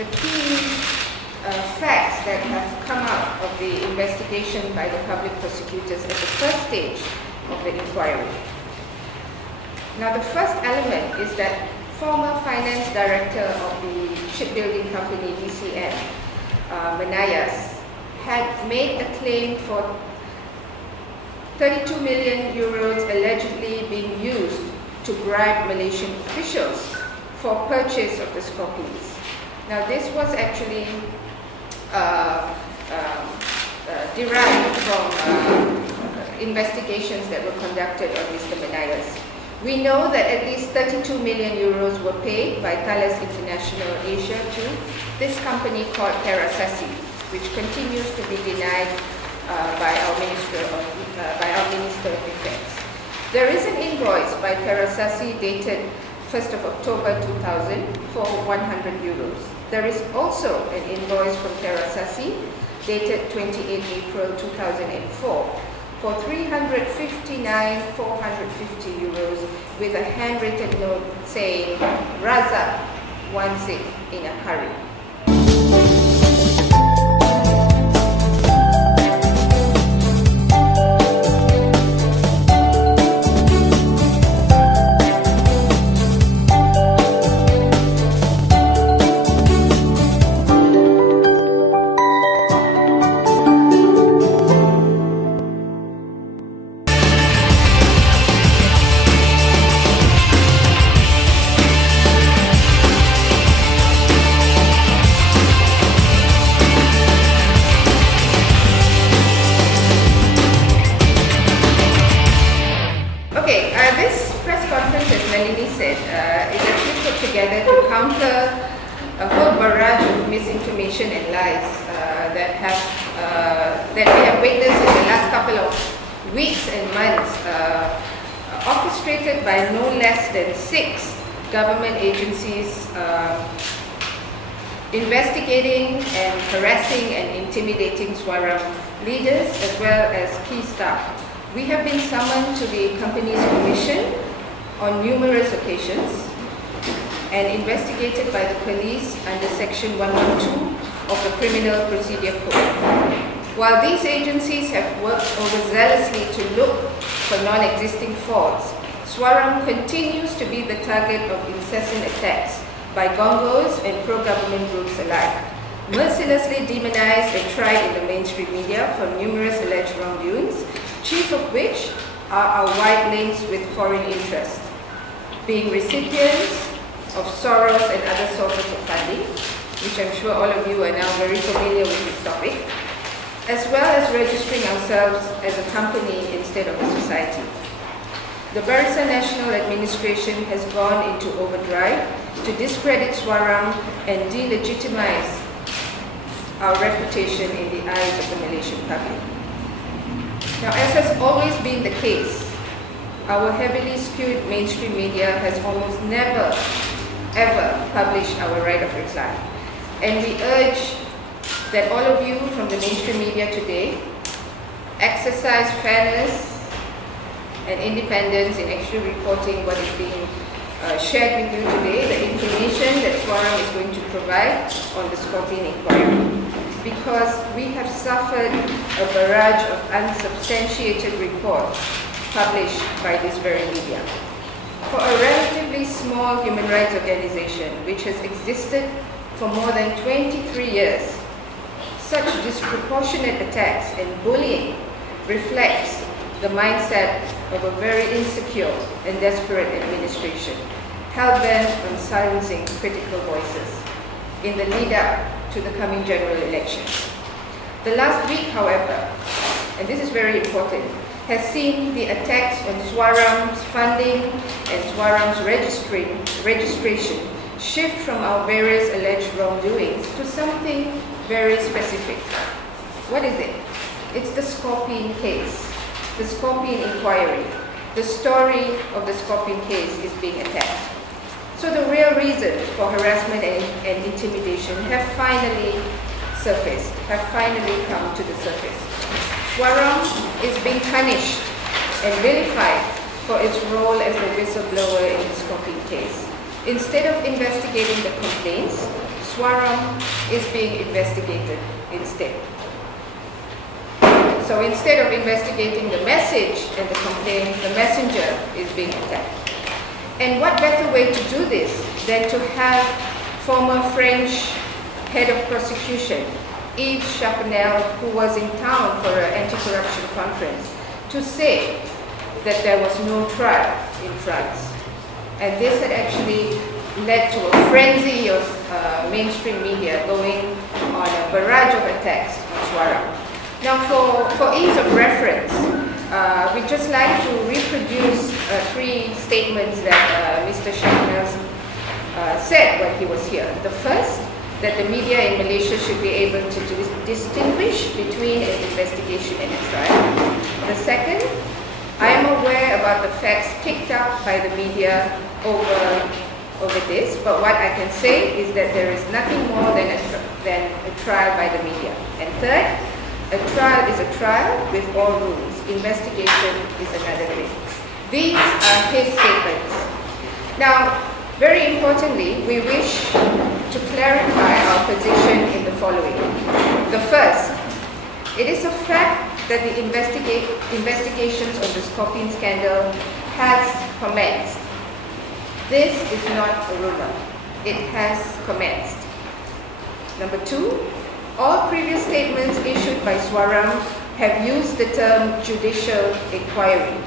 the key facts that have come out of the investigation by the public prosecutors at the first stage of the inquiry. Now, the first element is that former finance director of the shipbuilding company DCM, Manayas, had made a claim for 32 million euros allegedly being used to bribe Malaysian officials for purchase of the Scorpenes. Now, this was actually derived from investigations that were conducted on Mr. Manayas. We know that at least 32 million euros were paid by Thales International Asia to this company called Terasasi, which continues to be denied by our Minister of Defense. There is an invoice by Terasasi dated 1st of October 2000 for 100 euros. There is also an invoice from Terasasi dated 28 April 2004 for 359,450 euros with a handwritten note saying, Raza wants it in a hurry. Misinformation and lies that we have witnessed in the last couple of weeks and months, orchestrated by no less than 6 government agencies investigating and harassing and intimidating Suaram leaders as well as key staff. We have been summoned to the company's commission on numerous occasions and investigated by the police under Section 112 of the Criminal Procedure Code. While these agencies have worked overzealously to look for non-existing faults, Suaram continues to be the target of incessant attacks by gongos and pro-government groups alike, mercilessly demonized and tried in the mainstream media for numerous alleged wrongdoings, chief of which are our wide links with foreign interests, being recipients of Soros and other sources of funding, which I'm sure all of you are now very familiar with this topic, as well as registering ourselves as a company instead of a society. The Barisan Nasional administration has gone into overdrive to discredit Suaram and delegitimize our reputation in the eyes of the Malaysian public. Now, as has always been the case, our heavily skewed mainstream media has almost never ever published our right of reply. And we urge that all of you from the mainstream media today exercise fairness and independence in actually reporting what is being shared with you today, the information that Suaram is going to provide on the Scorpene inquiry. Because we have suffered a barrage of unsubstantiated reports published by this very media. For a relatively small human rights organization which has existed for more than 23 years, such disproportionate attacks and bullying reflects the mindset of a very insecure and desperate administration, hell-bent on silencing critical voices in the lead-up to the coming general elections. The last week, however, and this is very important, has seen the attacks on Suaram's funding and Suaram's registration shift from our various alleged wrongdoings to something very specific. What is it? It's the Scorpene case, the Scorpene inquiry. The story of the Scorpene case is being attacked. So the real reasons for harassment and intimidation have finally surfaced, have finally come to the surface. Suaram is being punished and vilified for its role as a whistleblower in the Scorpene case. Instead of investigating the complaints, Suaram is being investigated instead. So instead of investigating the message and the complaint, the messenger is being attacked. And what better way to do this than to have former French head of prosecution, Yves Chapanel, who was in town for an anti-corruption conference, to say that there was no trial in France. And this had actually led to a frenzy of mainstream media going on a barrage of attacks on Suaram. Now for ease of reference, we'd just like to reproduce 3 statements that Mr. Chapanel said when he was here. The first, that the media in Malaysia should be able to distinguish between an investigation and a trial. The second, I am aware about the facts picked up by the media over this, but what I can say is that there is nothing more than a trial by the media. And third, a trial is a trial with all rules. Investigation is another thing. These are his statements. Now, very importantly, we wish to clarify our position in the following. The first, it is a fact that the investigations on the Scorpene scandal has commenced. This is not a rumor. It has commenced. Number 2, all previous statements issued by Suaram have used the term judicial inquiry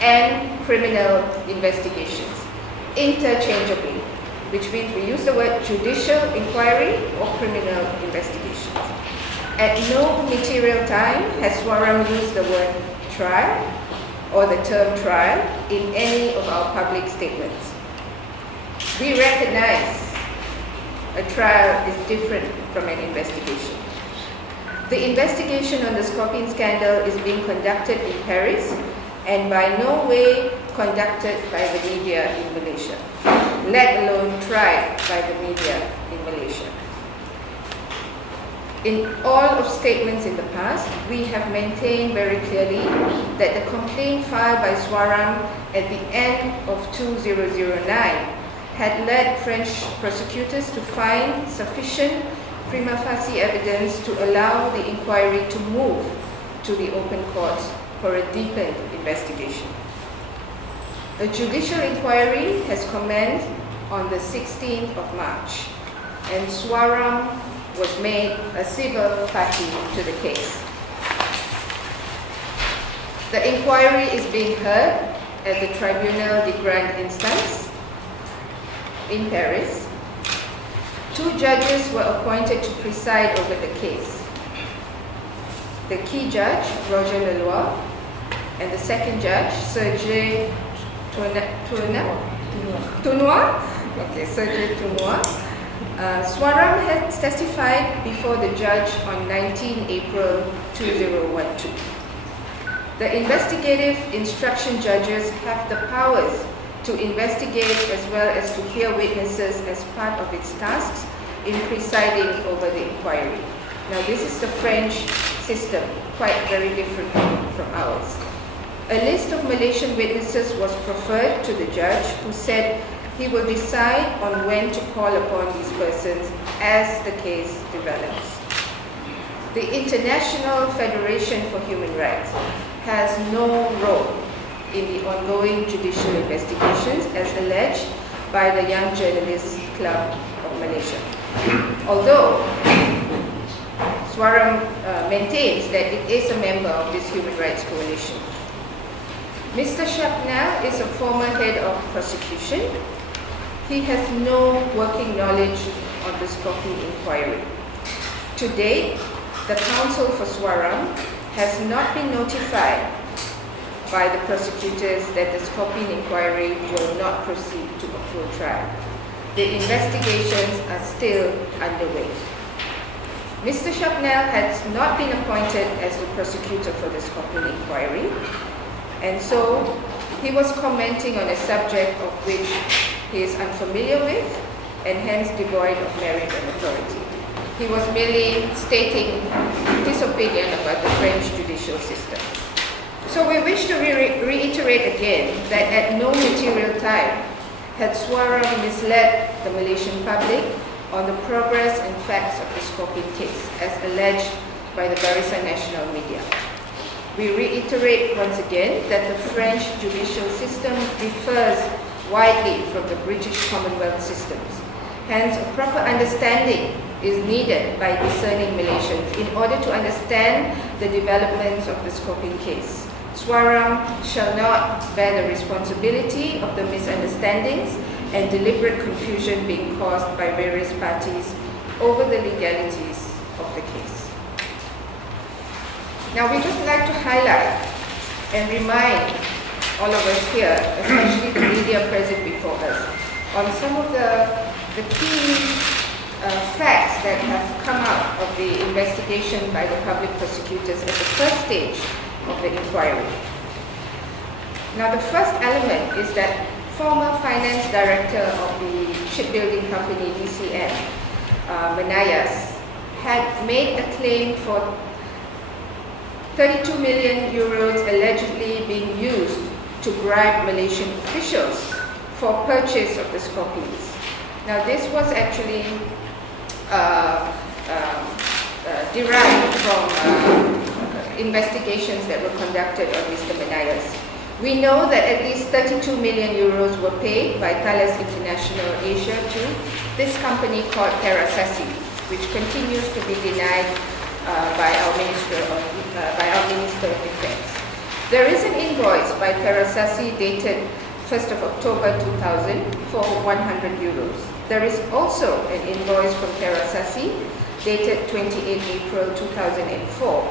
and criminal investigations interchangeably, which means we use the word judicial inquiry or criminal investigations. At no material time has Suaram used the word trial or the term trial in any of our public statements. We recognize a trial is different from an investigation. The investigation on the Scorpene scandal is being conducted in Paris and by no way conducted by the media in Malaysia, let alone tried by the media in Malaysia. In all of statements in the past, we have maintained very clearly that the complaint filed by Suaram at the end of 2009 had led French prosecutors to find sufficient prima facie evidence to allow the inquiry to move to the open courts for a deepened investigation. A judicial inquiry has commenced on the 16th of March, and Suaram was made a civil party to the case. The inquiry is being heard at the Tribunal de Grande Instance in Paris. 2 judges were appointed to preside over the case. The key judge, Roger Leloir, and the second judge, Serge Tounois. Okay, Serge Tounois. Suaram had testified before the judge on 19 April 2012. The investigative instruction judges have the powers to investigate as well as to hear witnesses as part of its tasks in presiding over the inquiry. Now, this is the French system, quite very different from ours. A list of Malaysian witnesses was profferred to the judge, who said he will decide on when to call upon these persons as the case develops. The International Federation for Human Rights has no role in the ongoing judicial investigations as alleged by the Young Journalists Club of Malaysia. Although Suaram maintains that it is a member of this human rights coalition. Mr. Chapanel is a former head of prosecution. He has no working knowledge on the Scorpene inquiry. To date, the counsel for Suaram has not been notified by the prosecutors that the Scorpene inquiry will not proceed to a full trial. The investigations are still underway. Mr. Chapanel has not been appointed as the prosecutor for the Scorpene inquiry, and so he was commenting on a subject of which he is unfamiliar with and hence devoid of merit and authority. He was merely stating his opinion about the French judicial system. So we wish to reiterate again that at no material time had Suaram misled the Malaysian public on the progress and facts of the Scorpene case, as alleged by the Barisan Nasional media. We reiterate once again that the French judicial system differs widely from the British Commonwealth systems. Hence, a proper understanding is needed by discerning Malaysians in order to understand the developments of the Scorpene case. Suaram shall not bear the responsibility of the misunderstandings and deliberate confusion being caused by various parties over the legalities of the case. Now, we just like to highlight and remind all of us here, especially the media present before us, on some of the key facts that have come out of the investigation by the public prosecutors at the first stage of the inquiry. Now, the first element is that former finance director of the shipbuilding company DCN, Manayas, had made a claim for 32 million euros allegedly being used to bribe Malaysian officials for purchase of the Scorpenes. Now, this was actually derived from investigations that were conducted on Mr. Manayas. We know that at least 32 million euros were paid by Thales International Asia to this company called Terasasi, which continues to be denied by our Minister of Defense. There is an invoice by Terasasi dated 1st of October 2000 for 100 euros. There is also an invoice from Terasasi dated 28 April 2004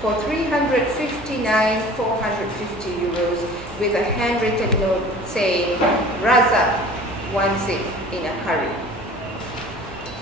for 359,450 euros with a handwritten note saying, Razak wants it in a hurry.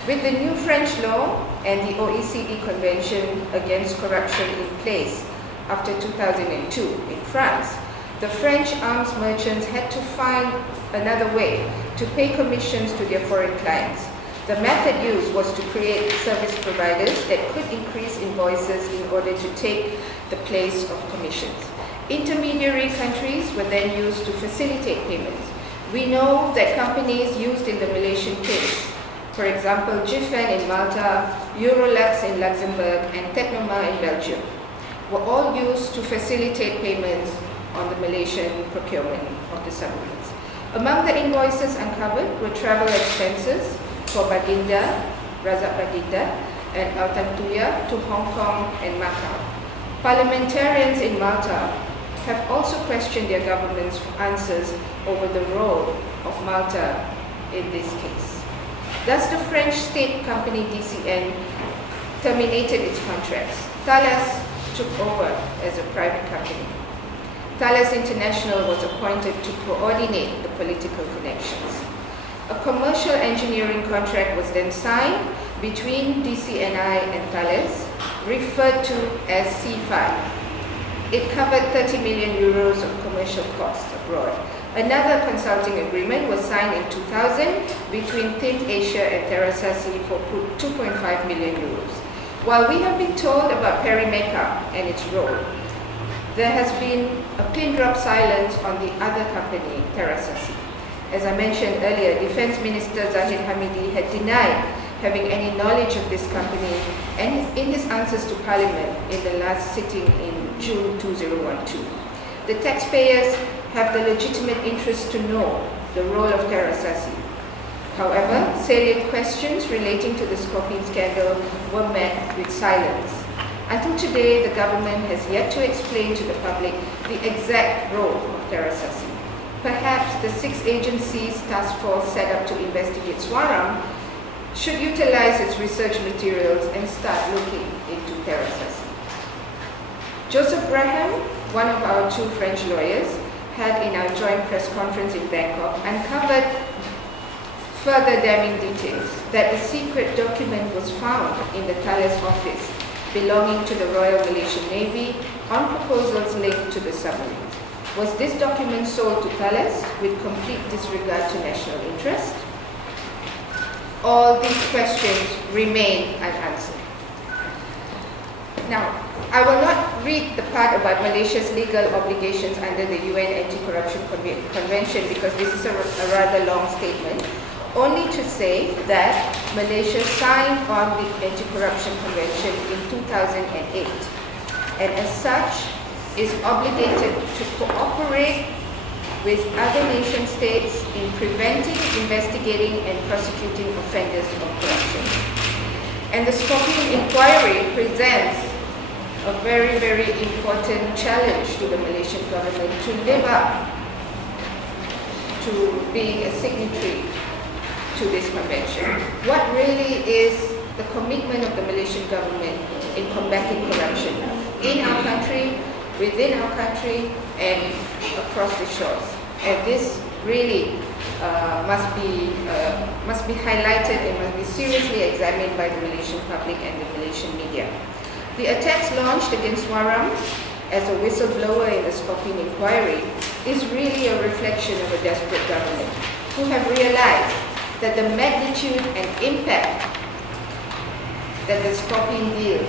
With the new French law and the OECD Convention Against Corruption in place after 2002 in France, the French arms merchants had to find another way to pay commissions to their foreign clients. The method used was to create service providers that could increase invoices in order to take the place of commissions. Intermediary countries were then used to facilitate payments. We know that companies used in the Malaysian case, for example, Jifen in Malta, Eurolux in Luxembourg, and Technoma in Belgium, were all used to facilitate payments on the Malaysian procurement of the submarines. Among the invoices uncovered were travel expenses for Baginda, Razak Baginda, and Altantuya to Hong Kong and Macau. Parliamentarians in Malta have also questioned their government's answers over the role of Malta in this case. Thus, the French state company DCN terminated its contracts. Thales took over as a private company. Thales International was appointed to coordinate the political connections. A commercial engineering contract was then signed between DCNI and Thales, referred to as C5. It covered 30 million euros of commercial costs abroad. Another consulting agreement was signed in 2000 between Think Asia and Terasasi for 2.5 million euros. While we have been told about Perimeca and its role, there has been a pin drop silence on the other company, Terasasi. As I mentioned earlier, Defense Minister Zahid Hamidi had denied having any knowledge of this company and in his answers to Parliament in the last sitting in June 2012. The taxpayers have the legitimate interest to know the role of Terasasi. However, salient questions relating to the Scorpene scandal were met with silence. Until today, the government has yet to explain to the public the exact role of Terasasi. Perhaps the 6 agencies task force set up to investigate Suaram should utilize its research materials and start looking into Terasasi. Joseph Breham, one of our 2 French lawyers, had in our joint press conference in Bangkok uncovered further damning details that a secret document was found in the Thales office belonging to the Royal Malaysian Navy on proposals linked to the submarine. Was this document sold to Thales with complete disregard to national interest? All these questions remain unanswered. Now, I will not read the part about Malaysia's legal obligations under the UN Anti-Corruption Convention because this is a rather long statement. only to say that Malaysia signed on the Anti-Corruption Convention in 2008, and as such is obligated to cooperate with other nation states in preventing, investigating and prosecuting offenders of corruption. And the Scorpene inquiry presents a very, very important challenge to the Malaysian government to live up to being a signatory to this convention. What really is the commitment of the Malaysian government in combating corruption in our country, within our country, and across the shores? And this really must be highlighted and must be seriously examined by the Malaysian public and the Malaysian media. The attacks launched against Suaram as a whistleblower in the Scorpene inquiry is really a reflection of a desperate government who have realized that the magnitude and impact that the Scorpene deal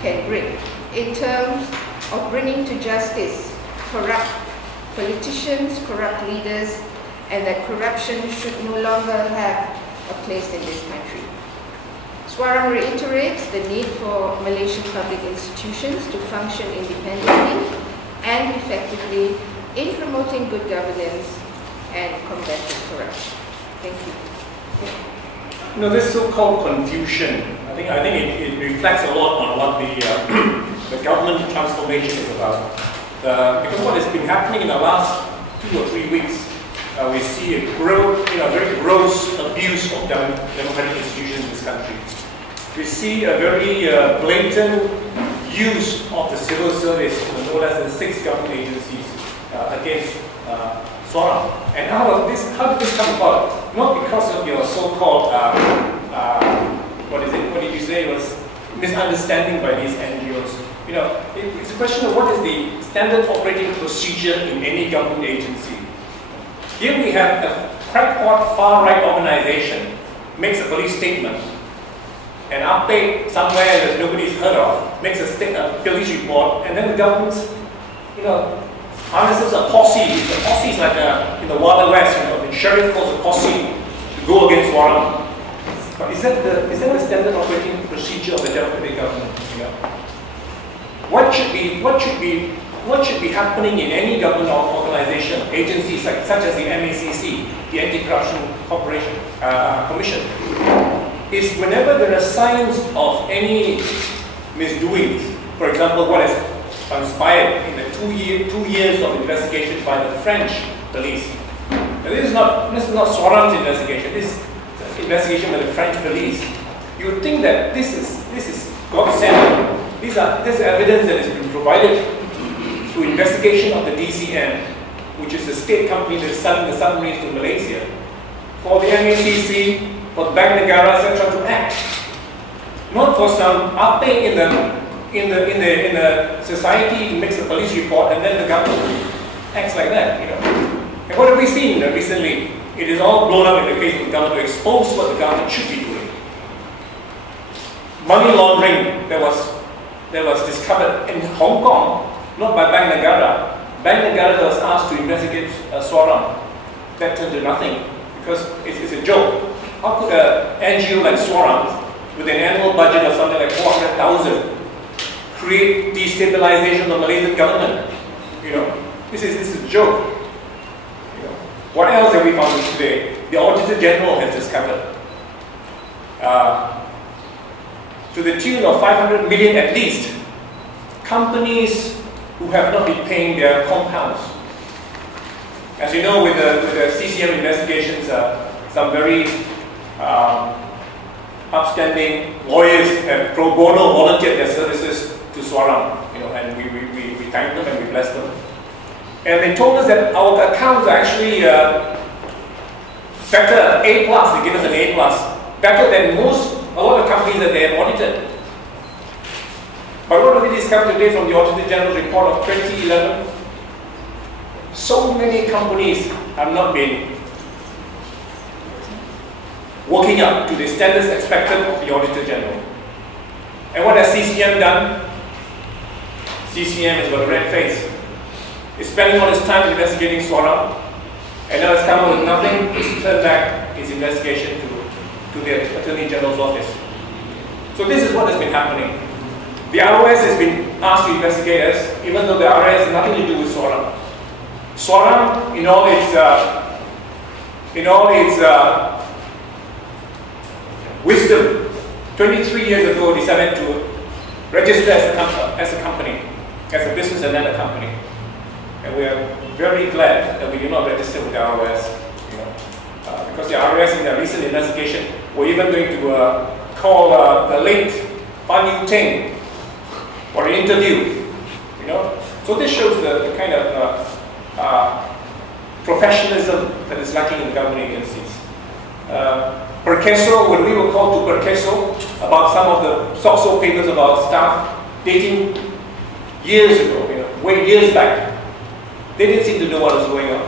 can bring in terms of bringing to justice corrupt politicians, corrupt leaders, and that corruption should no longer have a place in this country. Suaram reiterates the need for Malaysian public institutions to function independently and effectively in promoting good governance and combating corruption. Thank you. You know, this so-called confusion, I think it reflects a lot on what the government transformation is about. Because what has been happening in the last 2 or 3 weeks, we see a very gross abuse of democratic institutions in this country. We see a very blatant use of the civil service, no less than 6 government agencies against Suaram. And how did this come about? Not because of your so-called, what did you say, it was misunderstanding by these NGOs. You know, it's a question of what is the standard operating procedure in any government agency. Here we have a crackpot far-right organization makes a police statement, and update somewhere that nobody's heard of makes a police report, and then the government, you know, harnesses a posse. The posse is like in the Wild West, you know, the sheriff calls a posse to go against Suaram. Is that the standard operating procedure of the democratic government? You know? What should be happening in any government organization, agencies such as the MACC, the Anti-Corruption Commission, is whenever there are signs of any misdoings, for example, what has transpired in the 2 years of investigation by the French police. Now, this is not Suaram's investigation. This is an investigation by the French police. You would think that this is God sent. This is evidence that has been provided through investigation of the DCM, which is the state company that is selling the submarines to Malaysia, for the MACC, for the Bank Negara, etc., to act, not for some update in the society makes a police report and then the government acts like that. You know, and what have we seen recently? It is all blown up in the face of the government to expose what the government should be doing. Money laundering that was discovered in Hong Kong, not by Bank Negara. Bank Negara was asked to investigate Suaram. That turned to nothing because it's a joke. How could an NGO like Suaram, with an annual budget of something like 400,000, create destabilization of the Malaysian government? You know, this is a joke. You know, what else have we found today? The Auditor General has discovered, to the tune of 500 million at least, companies who have not been paying their compounds. As you know, with the CCM investigations, some very upstanding lawyers have pro bono volunteered their services to Suaram, you know, and we thank them and we bless them. And they told us that our accounts are actually better, A+, they give us an A+, better than a lot of companies that they have audited. But what have we discovered today from the Auditor General's report of 2011? So many companies have not been working up to the standards expected of the Auditor General. And what has CCM done? CCM has got a red face. It's spending all its time investigating Suaram, and now it's come up with nothing. It's turned back its its investigation to the Attorney General's office. So this is what has been happening. The ROS has been asked to investigate us, even though the ROS has nothing to do with Suaram. Suaram, in all its wisdom, 23 years ago decided to register as a company, as a business and then a company. And we are very glad that we did not register with the ROS, because the ROS in a recent investigation were even going to call the late Fan Yu Ting for an interview. So this shows the kind of professionalism that is lacking in the government agencies. Perkeso, when we were called to Perkeso about some of the SOCSO papers about staff dating years ago, way years back, they didn't seem to know what was going on,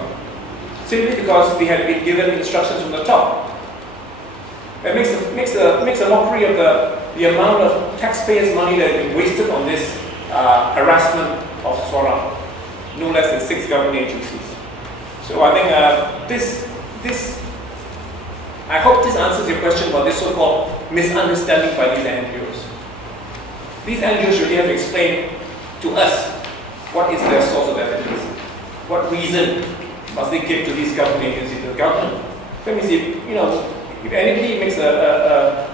simply because they had been given instructions from the top. It makes a mockery of the amount of taxpayers' money that has been wasted on this harassment of Suaram, no less than 6 government agencies. So I think I hope this answers your question about this so-called misunderstanding by these NGOs. These NGOs really have to explain to us what is their source of evidence, what reason must they give to these government agencies, the government. Let me see, if anybody makes a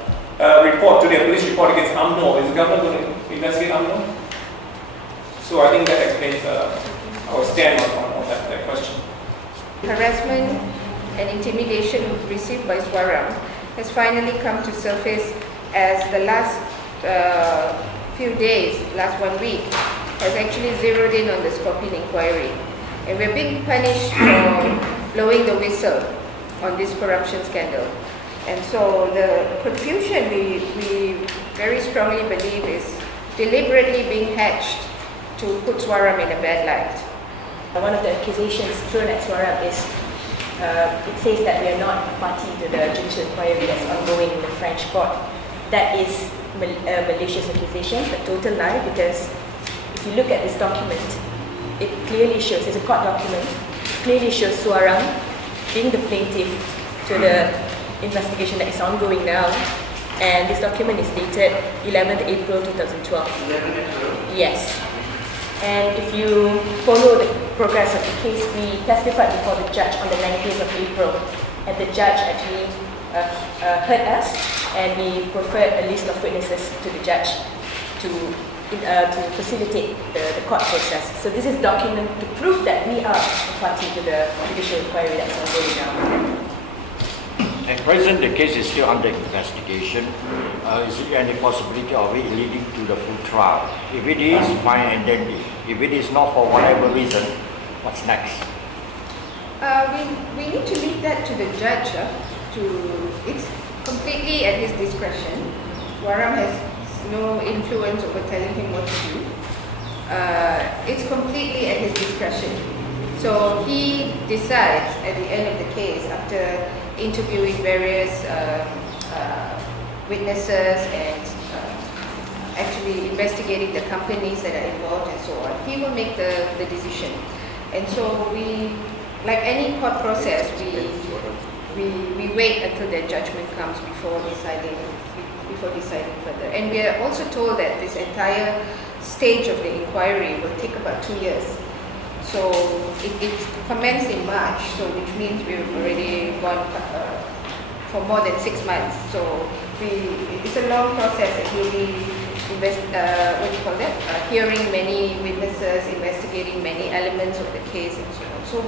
report today, a police report against UMNO, is the government going to investigate UMNO? So I think that explains our stand on that question. Harassment and intimidation received by Suaram has finally come to surface as the last few days, last 1 week, has actually zeroed in on the Scorpene inquiry. And we're being punished for blowing the whistle on this corruption scandal. And so the confusion we very strongly believe is deliberately being hatched to put Suaram in a bad light. One of the accusations thrown at Suaram is it says that we are not a party to the judicial inquiry that's ongoing in the French court. That is a malicious accusation, a total lie, because if you look at this document, it clearly shows, it's a court document, clearly shows Suaram being the plaintiff to the investigation that is ongoing now. And this document is dated 11th April 2012. 11th April? Yes. And if you follow the progress of the case, we testified before the judge on the 19th of April, and the judge actually heard us, and we preferred a list of witnesses to the judge to facilitate the court process. So this is document to prove that we are a party to the judicial inquiry that's ongoing now. At present, the case is still under investigation. Is there any possibility of it leading to the full trial? If it is, fine and dandy. If it is not, for whatever reason, what's next? We need to leave that to the judge. It's completely at his discretion. Suaram has no influence over telling him what to do. It's completely at his discretion. So he decides at the end of the case, after interviewing various witnesses and actually investigating the companies that are involved and so on, he will make the decision. And so we, like any court process, we wait until the judgment comes before deciding further. And we are also told that this entire stage of the inquiry will take about 2 years. So it commenced in March, so which means we've already gone for more than 6 months. So it's a long process, and we'll be hearing many witnesses, investigating many elements of the case, and so on. So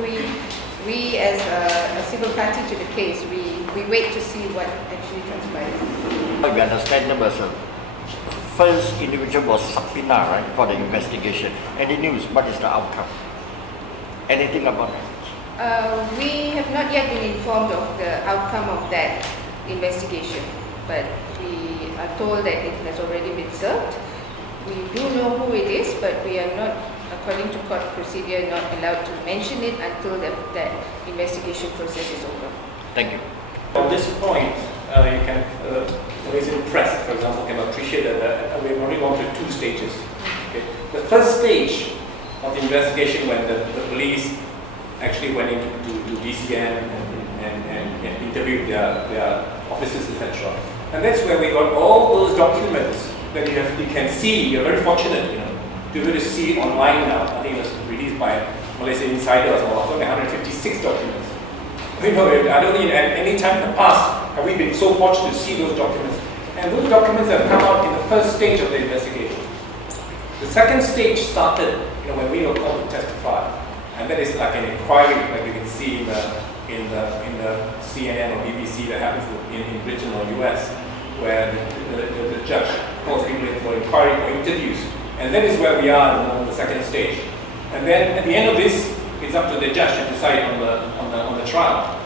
we as a civil party to the case, we wait to see what actually transpires. We understand there was a first individual was subpoena, right, for the investigation. Any news? What is the outcome? Anything about that? We have not yet been informed of the outcome of that investigation, but we are told that it has already been served. We do know who it is, but we are not, according to court procedure, not allowed to mention it until that investigation process is over. Thank you. On this point, you can, Malaysian press, for example, can appreciate that we've only gone through 2 stages. Okay. The first stage of the investigation, when the police actually went into DCM and interviewed their officers, etc. And that's where we got all those documents that you can see. You're very fortunate, to be able to see online now. I think it was released by Malaysian Insider as well. It's only 156 documents. I don't think at any time in the past have we been so fortunate to see those documents. And those documents have come out in the first stage of the investigation. The second stage started, when we were called to testify, and that is like an inquiry, like you can see in the CNN or BBC that happens in Britain or US, where the judge calls people in for inquiry or interviews, and that is where we are on the second stage. And then at the end of this, it's up to the judge to decide on the trial.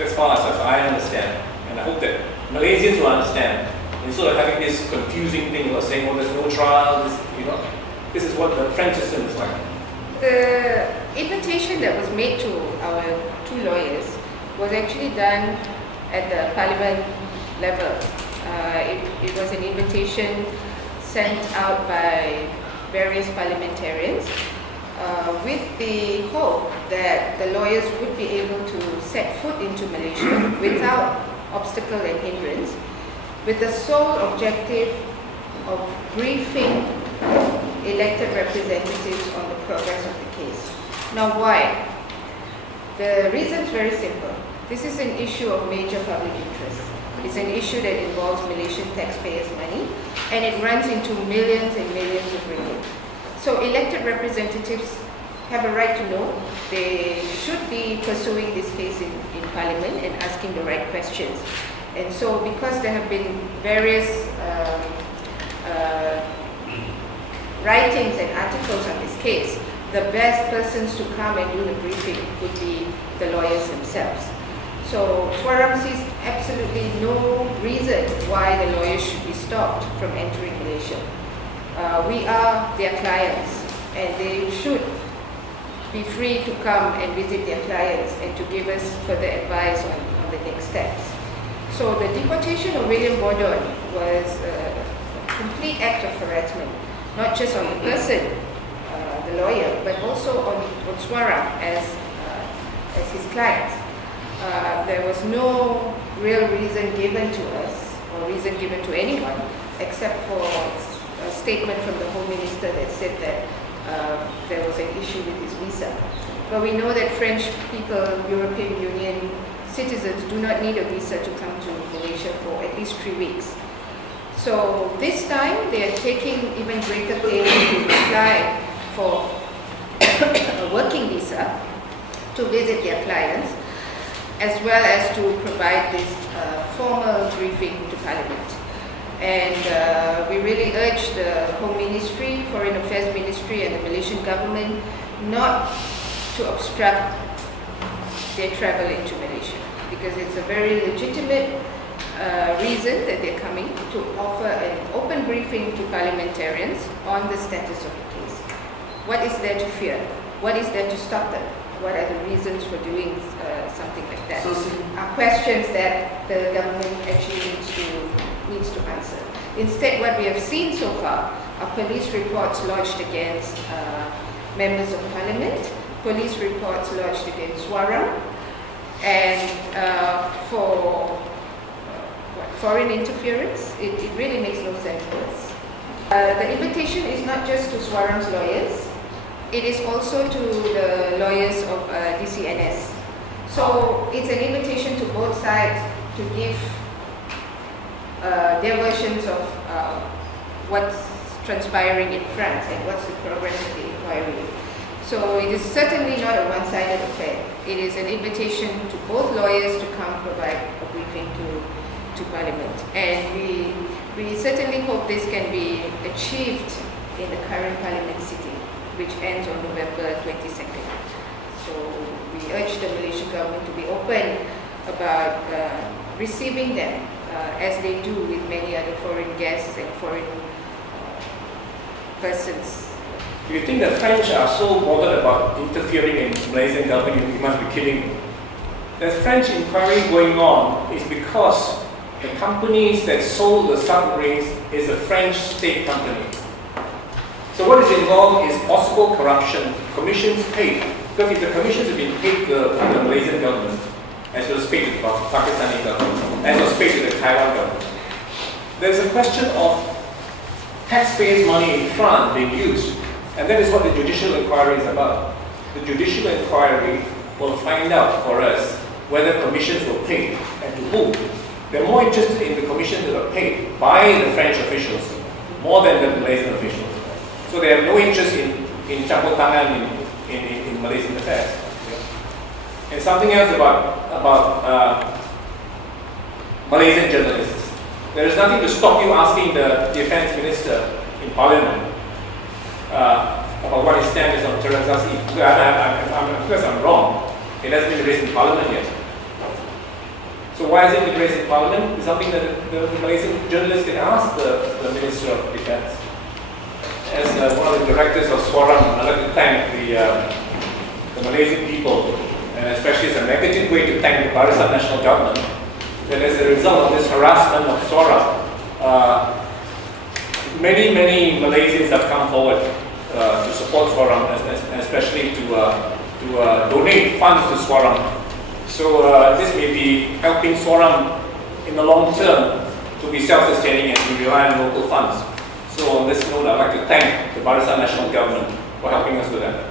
As far as I understand, and I hope that Malaysians will understand, instead of having this confusing thing of saying, "Oh, there's no trial," this is what the French system is like. The invitation that was made to our two lawyers was actually done at the Parliament level. It was an invitation sent out by various parliamentarians with the hope that the lawyers would be able to set foot into Malaysia without obstacle and hindrance, with the sole objective of briefing elected representatives on the progress of the case. Now, why? The reason is very simple. This is an issue of major public interest. It's an issue that involves Malaysian taxpayers' money, and it runs into millions and millions of ringgit. So elected representatives have a right to know. They should be pursuing this case in Parliament and asking the right questions. And so because there have been various writings and articles on this case, the best persons to come and do the briefing would be the lawyers themselves. So Suaram sees absolutely no reason why the lawyers should be stopped from entering Malaysia. We are their clients, and they should be free to come and visit their clients and to give us further advice on the next steps. So the deportation of William Bordon was a complete act of harassment, not just on the person, the lawyer, but also on Suaram as his client. There was no real reason given to us, or reason given to anyone, except for a statement from the Home Minister that said that there was an issue with his visa. But we know that French people, European Union citizens, do not need a visa to come to Malaysia for at least 3 weeks. So this time they are taking even greater pains to apply for a working visa to visit their clients, as well as to provide this formal briefing to Parliament. And we really urge the Home Ministry, Foreign Affairs Ministry and the Malaysian government not to obstruct their travel into Malaysia, because it's a very legitimate reason that they're coming to offer an open briefing to parliamentarians on the status of the case. What is there to fear? What is there to stop them? What are the reasons for doing something like that? Are questions that the government actually needs to answer. Instead, what we have seen so far are police reports lodged against members of parliament, police reports lodged against Suaram, and for foreign interference. It really makes no sense to us. The invitation is not just to Suaram's lawyers, it is also to the lawyers of DCNS. So it's an invitation to both sides to give their versions of what's transpiring in France and what's the progress of the inquiry. So it is certainly not a one-sided affair. It is an invitation to both lawyers to come provide a briefing to Parliament. And we certainly hope this can be achieved in the current Parliament sitting, which ends on November 22nd. So we urge the Malaysian government to be open about receiving them, as they do with many other foreign guests and foreign persons. Do you think the French are so bothered about interfering in Malaysian government, you must be kidding me? The French inquiry going on is because the companies that sold the submarines is a French state company. So what is involved is possible corruption, commissions paid Because if the commissions have been paid to the Malaysian government, as was paid to the Pakistani government, as was paid to the Taiwan government, there's a question of taxpayers' money in front being used. And that is what the judicial inquiry is about. The judicial inquiry will find out for us whether commissions were paid and to whom. They're more interested in the commissions that were paid by the French officials more than the Malaysian officials. So they have no interest in campur tangan in Malaysian affairs. And something else about Malaysian journalists. There is nothing to stop you asking the defense minister in Parliament about what his stand is on terrorism. Because I'm wrong. It hasn't been raised in Parliament yet. So why has it been raised in Parliament? It's something that the Malaysian journalists can ask the Minister of Defense. As one of the directors of Suaram, I'd like to thank the Malaysian people, and especially as a negative way to thank the Barisan Nasional government, that as a result of this harassment of Suaram, many Malaysians have come forward to support Suaram, especially to donate funds to Suaram. So this may be helping Suaram in the long term to be self-sustaining and to rely on local funds. So on this note, I'd like to thank the Barisan Nasional government for helping us with that.